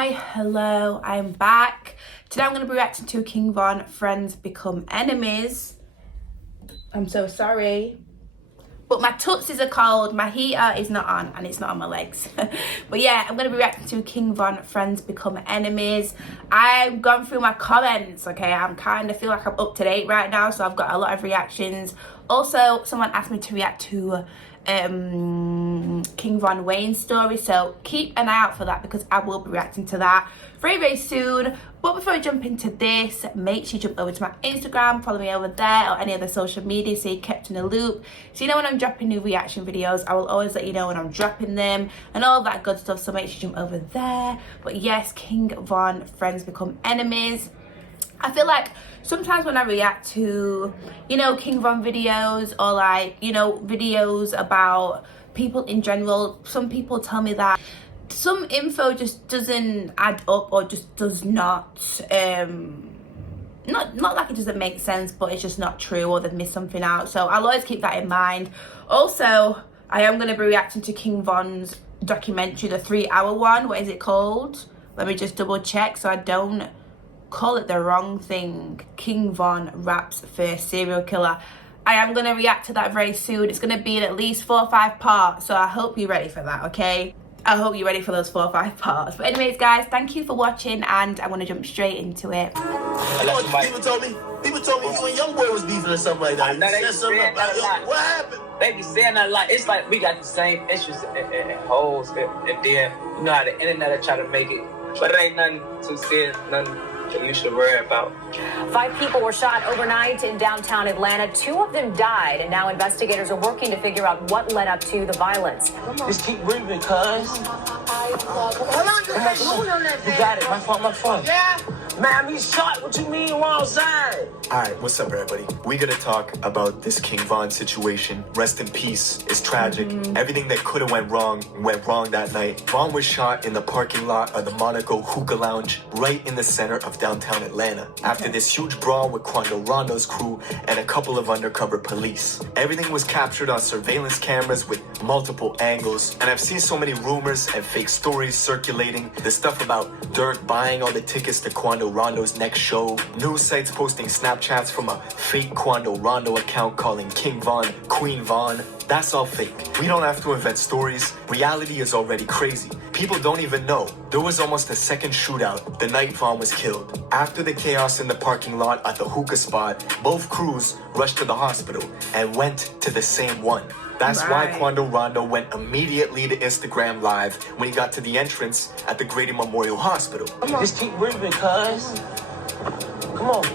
Hi, hello, I'm back. Today I'm going to be reacting to King Von, Friends Become Enemies. I'm so sorry. But my tootsies are cold, my heater is not on, and it's not on my legs. But yeah, I'm going to be reacting to King Von, Friends Become Enemies. I've gone through my comments, okay? I'm kind of feel like I'm up to date right now, so I've got a lot of reactions. Also, someone asked me to react to King Von Wayne's story, so keep an eye out for that because I will be reacting to that very soon. But before I jump into this, make sure you jump over to my Instagram, follow me over there, or any other social media so you're kept in the loop, so you know when I'm dropping new reaction videos. I will always let you know when I'm dropping them and all that good stuff, so make sure you jump over there. But yes, King Von, Friends Become Enemies. I feel like sometimes when I react to, you know, King Von videos, or like, you know, videos about people in general, some people tell me that some info just doesn't add up, or just does not, not like it doesn't make sense, but it's just not true, or they've missed something out. So I'll always keep that in mind. Also, I am going to be reacting to King Von's documentary, the 3-hour one. What is it called? Let me just double check so I don't call it the wrong thing. King Von, rap's first serial killer. I am going to react to that very soon. It's going to be in at least 4 or 5 parts, so I hope you're ready for that, okay? I hope you're ready for those 4 or 5 parts. But anyways, guys, thank you for watching, and I'm going to jump straight into it. People told me you and YoungBoy was beefing or something like that. No, they said something about it. What happened? They be saying that like it's like we got the same issues and holes, and then you know how the internet will try to make it, but it ain't nothing too serious, nothing that you should worry about. 5 people were shot overnight in downtown Atlanta. 2 of them died, and now investigators are working to figure out what led up to the violence. Just keep breathing, cuz. Hold on, you got it. My fault. Yeah. Man, he's shot. What you mean wrong side? Alright, what's up everybody? We're gonna talk about this King Von situation. Rest in peace. It's tragic. Everything that could have went wrong that night. Von was shot in the parking lot of the Monaco Hookah Lounge, right in the center of downtown Atlanta, after this huge brawl with Quando Rondo's crew and a couple of undercover police. Everything was captured on surveillance cameras with multiple angles, and I've seen so many rumors and fake stories circulating. The stuff about Dirk buying all the tickets to Quando Rondo's next show, news sites posting Snapchats from a fake Quando Rondo account calling King Von Queen Von. That's all fake. We don't have to invent stories. Reality is already crazy. People don't even know. There was almost a second shootout the night Von was killed. After the chaos in the parking lot at the hookah spot, both crews rushed to the hospital and went to the same one. That's why Quando Rondo went immediately to Instagram Live when he got to the entrance at the Grady Memorial Hospital. Just keep breathing, cuz. Come on.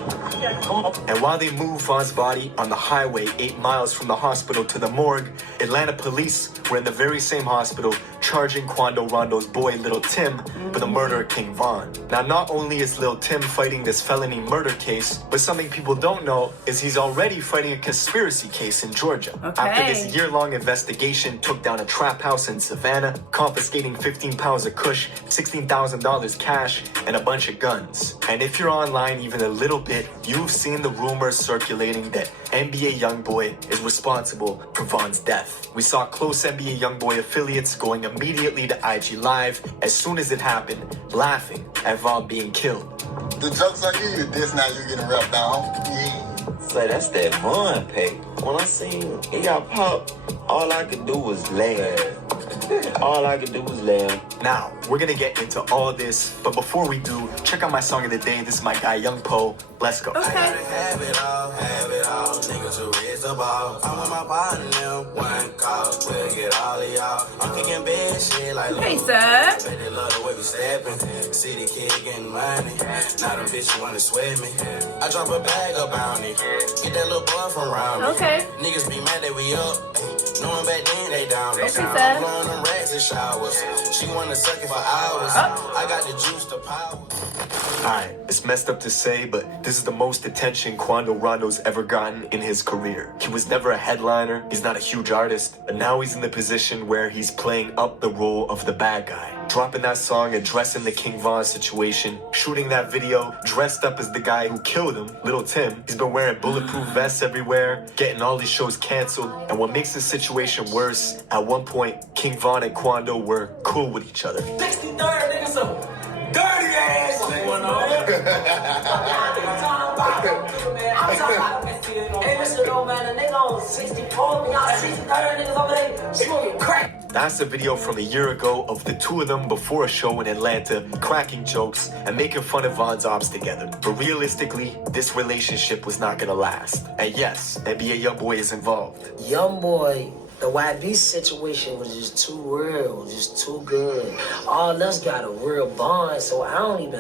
And while they moved Von's body on the highway 8 miles from the hospital to the morgue, Atlanta police were in the very same hospital charging Quando Rondo's boy Little Tim for the murder of King Von. Now, not only is Lil Tim fighting this felony murder case, but something people don't know is he's already fighting a conspiracy case in Georgia. After this year-long investigation took down a trap house in Savannah, confiscating 15 pounds of kush, $16,000 cash, and a bunch of guns. And if you're online even a little bit, you've seen the rumors circulating that NBA YoungBoy is responsible for Von's death. We saw close NBA YoungBoy affiliates going immediately to IG Live as soon as it happened, laughing at Von being killed. The joke's on you, this now you're getting wrapped down. Yeah. So that's that Von pay. When I seen y'all pop, all I could do was laugh. All I could do was laugh. Now, we're gonna get into all of this, but before we do, check out my song of the day. This is my guy, Young Po. Let's go. Okay. Have it all, niggas who raise the ball. I'm with my partner, one call, we'll get all of y'all. I'm kicking bad shit like Okay, sir. they love the way we steppin'. City kid getting money. Now them bitches wanna sweat me. I drop a bag up on it. Get that little boy from around me. Okay. Niggas be mad that we up. Knowing back then they down. Okay, sir. Blowing them rats in showers. She wanna suck it for hours. I got the juice to power. Alright, it's messed up to say, but this is the most attention Quando Rondo's ever gotten in his career. He was never a headliner, he's not a huge artist, but now he's in the position where he's playing up the role of the bad guy. Dropping that song, addressing the King Von situation, shooting that video, dressed up as the guy who killed him, Little Tim. He's been wearing bulletproof vests everywhere, getting all these shows canceled, and what makes this situation worse, at one point, King Von and Quando were cool with each other. 63rd, nigga, so dirty ass. What's going on? I'm talking about, hey, listen, though, man, a nigga on 64, y'all 63 niggas over there smoking crack. That's a video from a year ago of the two of them before a show in Atlanta, cracking jokes and making fun of Von's ops together. But realistically, this relationship was not gonna last. And yes, NBA YoungBoy is involved. YoungBoy, the YB situation was just too real, just too good. All us got a real bond, so I don't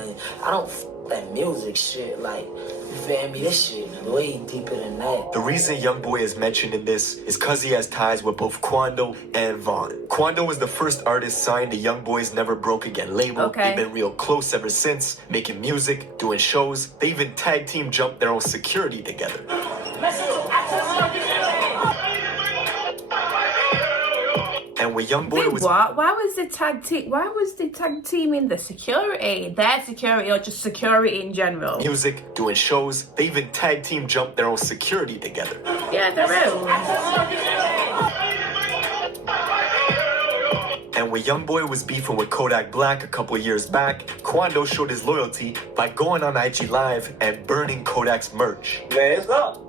f that music shit, like, you feel me? This shit way deeper than that. The reason YoungBoy is mentioned in this is cause he has ties with both Quando and Von. Quando was the first artist signed to YoungBoy's Never Broke Again label. Okay. They've been real close ever since, making music, doing shows. They even tag team jumped their own security together. And when YoungBoy was what? Why was the tag teaming the security? Their security or just security in general? music, doing shows, they even tag team jumped their own security together. Yeah, they're real. And when YoungBoy was beefing with Kodak Black a couple years back, Quando showed his loyalty by going on IG Live and burning Kodak's merch. Man, it's up.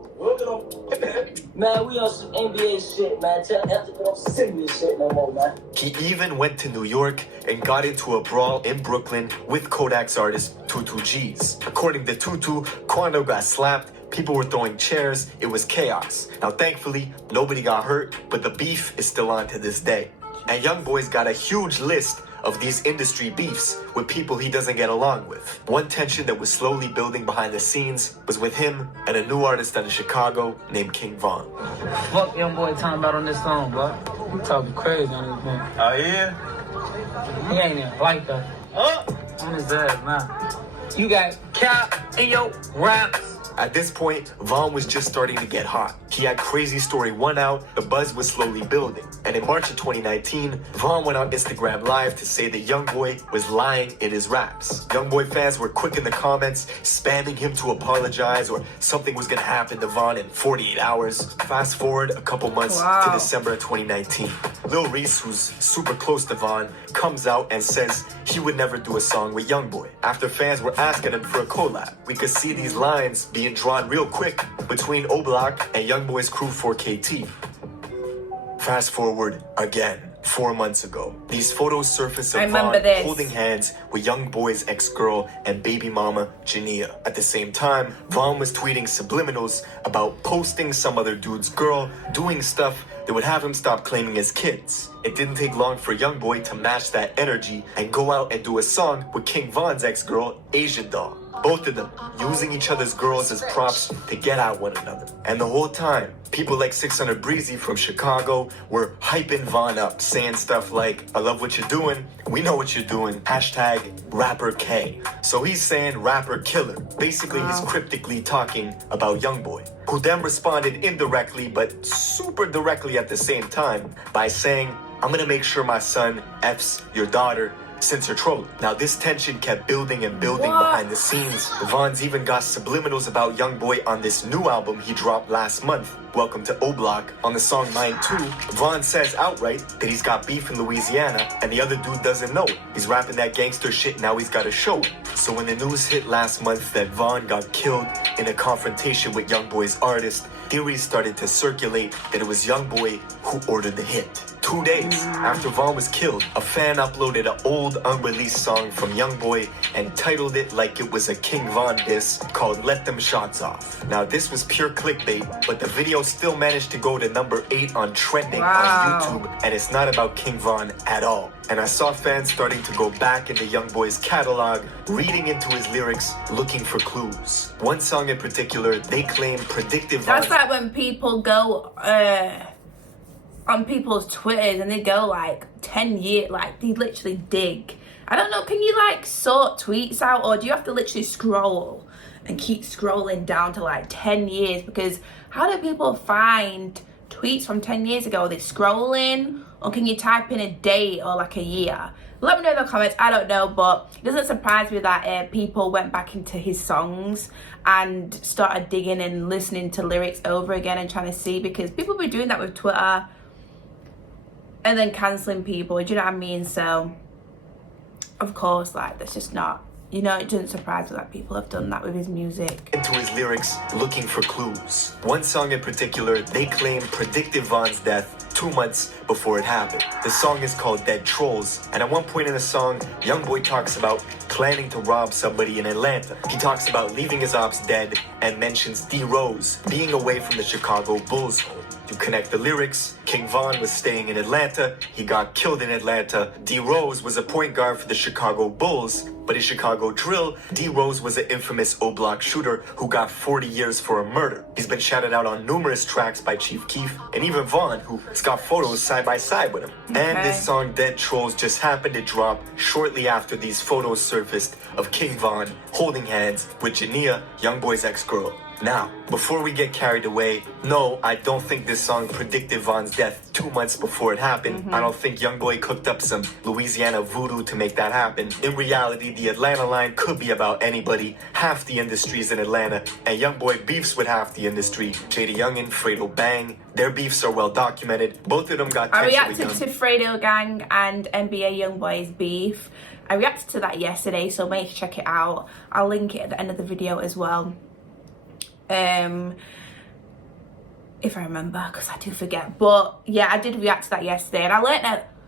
Man, we on some NBA shit, man. Tell them to get on serious shit no more, man. He even went to New York and got into a brawl in Brooklyn with Kodak's artist, Tutu G's. According to Tutu, Quando got slapped, people were throwing chairs, it was chaos. Now thankfully, nobody got hurt, but the beef is still on to this day. And YoungBoy's got a huge list of these industry beefs with people he doesn't get along with. One tension that was slowly building behind the scenes was with him and a new artist out of Chicago named King Von. Fuck YoungBoy talking about on this song, bro. You talking crazy on this one. Oh, yeah? He ain't even like that. On his ass, man. You got cap in your raps. At this point, Von was just starting to get hot. He had Crazy Story 1 out, the buzz was slowly building. And in March of 2019, Von went on Instagram Live to say that YoungBoy was lying in his raps. YoungBoy fans were quick in the comments, spamming him to apologize or something was gonna happen to Von in 48 hours. Fast forward a couple months to December of 2019. Lil Reese, who's super close to Von, comes out and says he would never do a song with YoungBoy. After fans were asking him for a collab, we could see these lines being drawn real quick between O-Block and YoungBoy's crew 4KT. Fast forward again, 4 months ago. These photos surface of Von holding hands with YoungBoy's ex-girl and baby mama, Jania. At the same time, Von was tweeting subliminals about posting some other dude's girl, doing stuff that would have him stop claiming his kids. It didn't take long for YoungBoy to match that energy and go out and do a song with King Von's ex-girl, Asian Doll. Both of them using each other's girls as props to get at one another. And the whole time, people like 600 Breezy from Chicago were hyping Von up, saying stuff like, I love what you're doing, we know what you're doing, hashtag rapper K. So he's saying rapper killer. Basically, he's cryptically talking about YoungBoy, who then responded indirectly but super directly at the same time by saying, I'm gonna make sure my son F's your daughter since you're trolling. Now this tension kept building and building behind the scenes. Von's even got subliminals about YoungBoy on this new album he dropped last month, Welcome to O-Block. On the song Mine 2, Von says outright that he's got beef in Louisiana and the other dude doesn't know it. He's rapping that gangster shit, now he's gotta show it. So when the news hit last month that Von got killed in a confrontation with YoungBoy's artist, theories started to circulate that it was YoungBoy who ordered the hit. 2 days after Von was killed, a fan uploaded an old unreleased song from YoungBoy and titled it like it was a King Von diss called Let Them Shots Off. Now this was pure clickbait, but the video still managed to go to number 8 on trending on YouTube, and it's not about King Von at all. And I saw fans starting to go back into YoungBoy's catalog, reading into his lyrics, looking for clues. One song in particular, they claim predicted Von. That's like when people go on people's Twitters and they go like 10 years, like they literally dig. I don't know, can you like sort tweets out, or do you have to literally scroll and keep scrolling down to like 10 years? Because how do people find tweets from 10 years ago? Are they scrolling, or can you type in a date or like a year? Let me know in the comments. I don't know, but it doesn't surprise me that people went back into his songs and started digging and listening to lyrics over again and trying to see, because people be doing that with Twitter and then cancelling people, do you know what I mean? So of course, like, that's just not, you know, it doesn't surprise me that people have done that with his music. Into his lyrics looking for clues. One song in particular, they claim predicted Von's death 2 months before it happened. The song is called Dead Trolls, and at one point in the song, YoungBoy talks about planning to rob somebody in Atlanta. He talks about leaving his ops dead and mentions D Rose being away from the Chicago Bulls home. To connect the lyrics, King Von was staying in Atlanta, he got killed in Atlanta. D Rose was a point guard for the Chicago Bulls, but in Chicago drill, D Rose was an infamous O-Block shooter who got 40 years for a murder. He's been shouted out on numerous tracks by Chief Keef and even Von, who's got photos side by side with him. And this song Dead Trolls just happened to drop shortly after these photos surfaced of King Von holding hands with Jania, YoungBoy's ex-girl. Now, before we get carried away, no, I don't think this song predicted Von's death 2 months before it happened. I don't think YoungBoy cooked up some Louisiana voodoo to make that happen. In reality, the Atlanta line could be about anybody. Half the industry's in Atlanta, and YoungBoy beefs with half the industry. Jada Youngin, Fredo Bang, their beefs are well documented. Both of them got I tension with reacted to Fredo Gang and NBA YoungBoy's beef. I reacted to that yesterday, so make sure to check it out. I'll link it at the end of the video as well. If I remember, because I do forget, but yeah, I did react to that yesterday, and I learned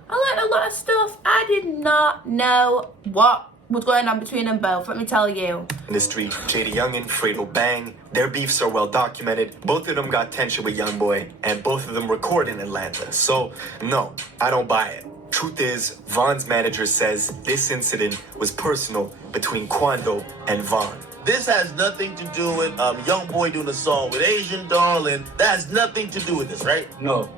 a lot of stuff. I did not know what was going on between them both, let me tell you. Industry, Jada Youngin, Fredo Bang, their beefs are well documented. Both of them got tension with YoungBoy, and both of them record in Atlanta. So no, I don't buy it. Truth is, Von's manager says this incident was personal between Quando and Von. This has nothing to do with YoungBoy doing a song with Asian Doll, and that has nothing to do with this, right? No.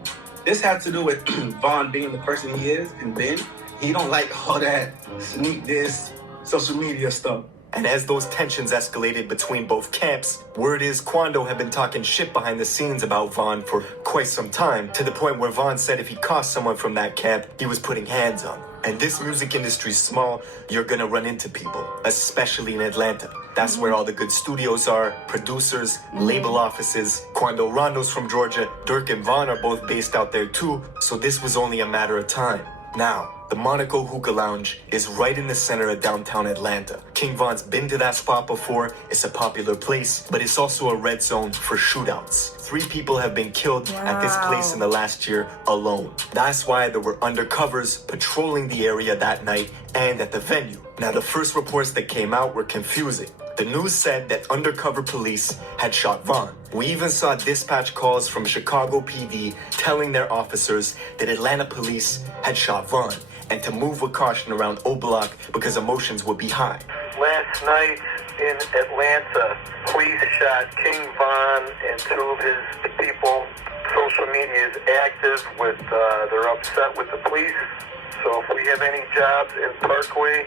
This has to do with Von being the person he is, and Ben, he don't like all that sneak this social media stuff. And as those tensions escalated between both camps, word is Quando had been talking shit behind the scenes about Von for quite some time, to the point where Von said if he caught someone from that camp, he was putting hands on them. And this music industry's small, you're gonna run into people, especially in Atlanta. That's where all the good studios are, producers, label offices. Quando Rondo's from Georgia, Dirk and Von are both based out there too, so this was only a matter of time. Now, the Monaco Hookah Lounge is right in the center of downtown Atlanta. King Von's been to that spot before, it's a popular place, but it's also a red zone for shootouts. 3 people have been killed at this place in the last year alone. That's why there were undercovers patrolling the area that night and at the venue. Now, the first reports that came out were confusing. The news said that undercover police had shot Von. We even saw dispatch calls from Chicago PD telling their officers that Atlanta police had shot Von and to move with caution around O-Block because emotions would be high. Last night in Atlanta, police shot King Von and 2 of his people. Social media is active with, they're upset with the police. So if we have any jobs in Parkway,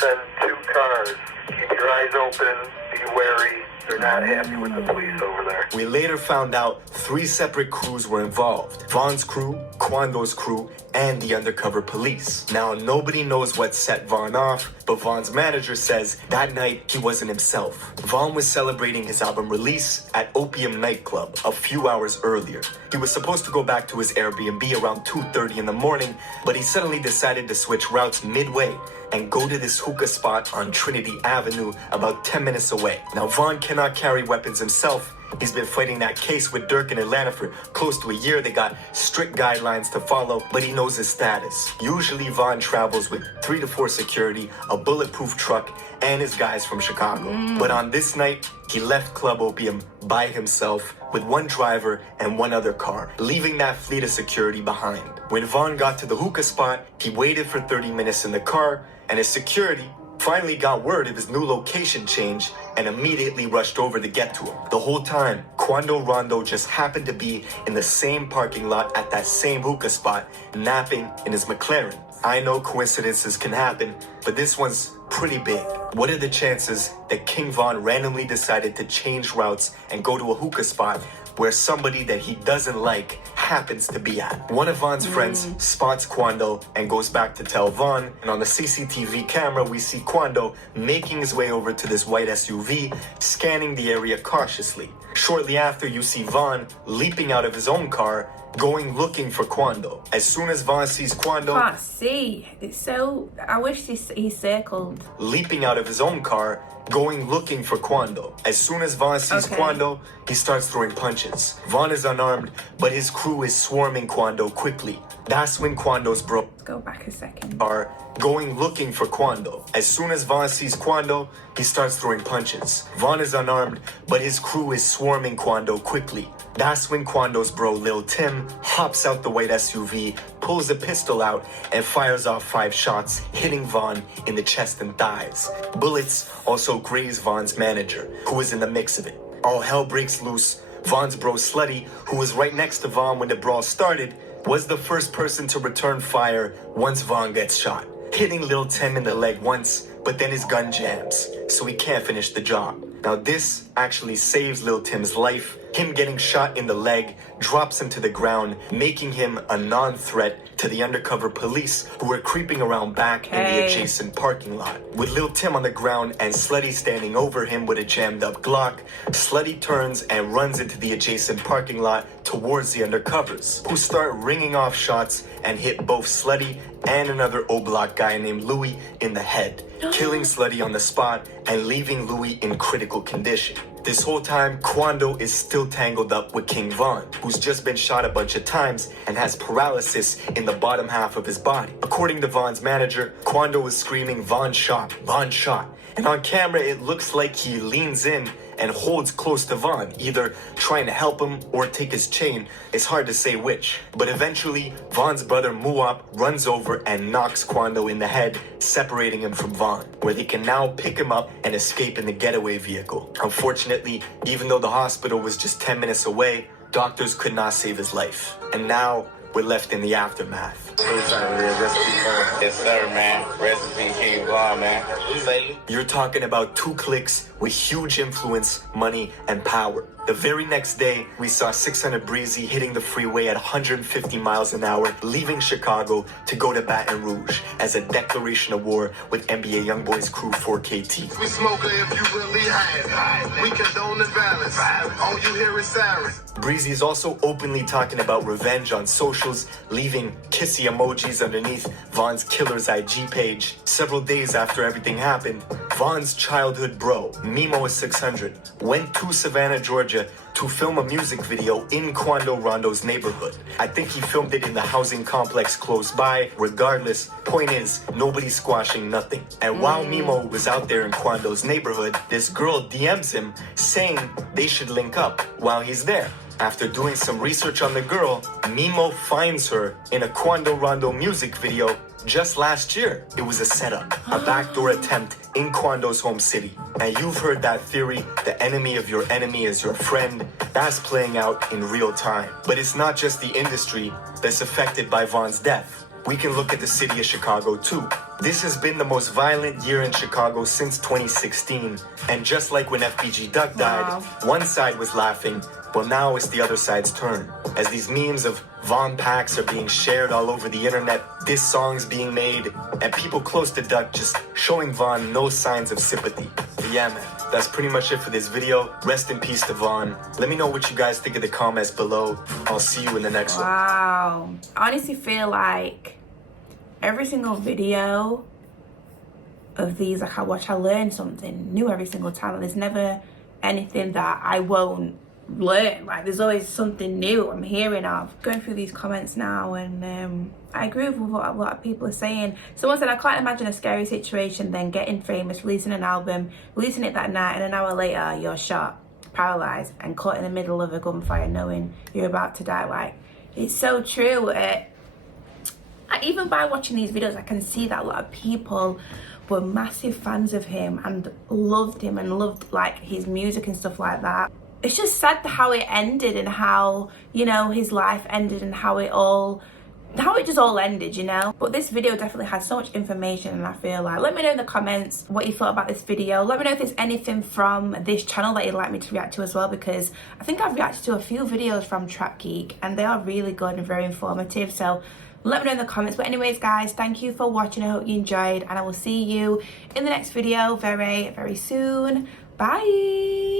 send 2 cars. Keep your eyes open, be wary. They're not happy with the police over there. We later found out 3 separate crews were involved. Von's crew, Quando's crew, and the undercover police. Now, nobody knows what set Von off, but Von's manager says that night he wasn't himself. Von was celebrating his album release at Opium nightclub a few hours earlier. He was supposed to go back to his Airbnb around 2:30 in the morning, but he suddenly decided to switch routes midway and go to this hookah spot on Trinity Avenue about 10 minutes away. Now, Von cannot carry weapons himself. He's been fighting that case with Dirk in Atlanta for close to a year. They got strict guidelines to follow, but he knows his status. Usually, Von travels with 3 to 4 security, a bulletproof truck, and his guys from Chicago. But on this night, he left Club Opium by himself with 1 driver and 1 other car, leaving that fleet of security behind. When Von got to the hookah spot, he waited for 30 minutes in the car, and his security finally got word of his new location change and immediately rushed over to get to him. The whole time, Quando Rondo just happened to be in the same parking lot at that same hookah spot, napping in his McLaren. I know coincidences can happen, but this one's pretty big. What are the chances that King Von randomly decided to change routes and go to a hookah spot where somebody that he doesn't like happens to be at? One of Von's friends spots Quando and goes back to tell Von, and on the CCTV camera we see Quando making his way over to this white SUV, scanning the area cautiously. Shortly after, you see Von leaping out of his own car going looking for Quando. As soon as Von sees Quando, Can't see. It's so. I wish he circled. leaping out of his own car, going looking for Quando. As soon as Von sees Quando, he starts throwing punches. Von is unarmed, but his crew is swarming Quando quickly. That's when Quando's bro Go back a second. are going looking for Quando. As soon as Von sees Quando, he starts throwing punches. Von is unarmed, but his crew is swarming Quando quickly. That's when Quando's bro Lil Tim hops out the white SUV, pulls a pistol out, and fires off 5 shots, hitting Von in the chest and thighs. Bullets also graze Von's manager, who is in the mix of it. All hell breaks loose. Von's bro Slutty, who was right next to Von when the brawl started, was the first person to return fire once Von gets shot, hitting Lil Tim in the leg once, but then his gun jams, so he can't finish the job. Now this actually saves Lil Tim's life. Him getting shot in the leg drops him to the ground, making him a non-threat to the undercover police who were creeping around back in the adjacent parking lot. With Lil Tim on the ground and Slutty standing over him with a jammed up Glock, Slutty turns and runs into the adjacent parking lot towards the undercovers, who start ringing off shots and hit both Slutty and another O-Block guy named Louis in the head, killing Slutty on the spot and leaving Louis in critical condition. This whole time, Quando is still tangled up with King Von, who's just been shot a bunch of times and has paralysis in the bottom half of his body. According to Von's manager, Quando was screaming, "Von shot, Von shot." And on camera, it looks like he leans in and holds close to Von, either trying to help him or take his chain. It's hard to say which. But eventually, Von's brother Muop runs over and knocks Quando in the head, separating him from Von, where they can now pick him up and escape in the getaway vehicle. Unfortunately, even though the hospital was just 10 minutes away, doctors could not save his life. And now, we're left in the aftermath. Yes, sir, man. Recipe King Von, man. You're talking about 2 clicks with huge influence, money, and power. The very next day, we saw 600 Breezy hitting the freeway at 150 miles an hour, leaving Chicago to go to Baton Rouge as a declaration of war with NBA YoungBoy's crew 4KT. We smoke if you really high. We condone the violence. All you hear is sirens. Breezy is also openly talking about revenge on socials, leaving kissy emojis underneath Von's killer's IG page. Several days after everything happened, Von's childhood bro, Mimo 600, went to Savannah, Georgia to film a music video in Quando Rondo's neighborhood. I think he filmed it in the housing complex close by. Regardless, point is, nobody's squashing nothing. And while Mimo was out there in Quando's neighborhood, this girl DMs him saying they should link up while he's there. After doing some research on the girl, Mimo finds her in a Quando Rondo music video just last year. It was a setup, a backdoor attempt in Quando's home city. And you've heard that theory, the enemy of your enemy is your friend. That's playing out in real time. But it's not just the industry that's affected by Von's death. We can look at the city of Chicago too. This has been the most violent year in Chicago since 2016. And just like when FBG Duck died, one side was laughing, well now it's the other side's turn. As these memes of Von packs are being shared all over the internet, diss songs being made, and people close to Duck just showing Von no signs of sympathy. But yeah man, that's pretty much it for this video. Rest in peace to Von. Let me know what you guys think in the comments below. I'll see you in the next one. Wow. I honestly feel like every single video of these like I watch, I learn something new every single time. There's never anything that I won't learn. Like there's always something new I'm hearing of. Going through these comments now, and I agree with what a lot of people are saying. Someone said, I can't imagine a scary situation than getting famous, releasing an album, releasing it that night, and an hour later you're shot, paralyzed, and caught in the middle of a gunfire knowing you're about to die. Like, it's so true. Even by watching these videos, I can see that a lot of people were massive fans of him and loved him and loved like his music and stuff like that. It's just sad how it ended and how, you know, his life ended and how it just all ended, you know. But this video definitely has so much information, and I feel like, let me know in the comments what you thought about this video. Let me know if there's anything from this channel that you'd like me to react to as well, because I think I've reacted to a few videos from Trap Geek and they are really good and very informative. So let me know in the comments. But anyways guys, thank you for watching. I hope you enjoyed, and I will see you in the next video very, very soon. Bye.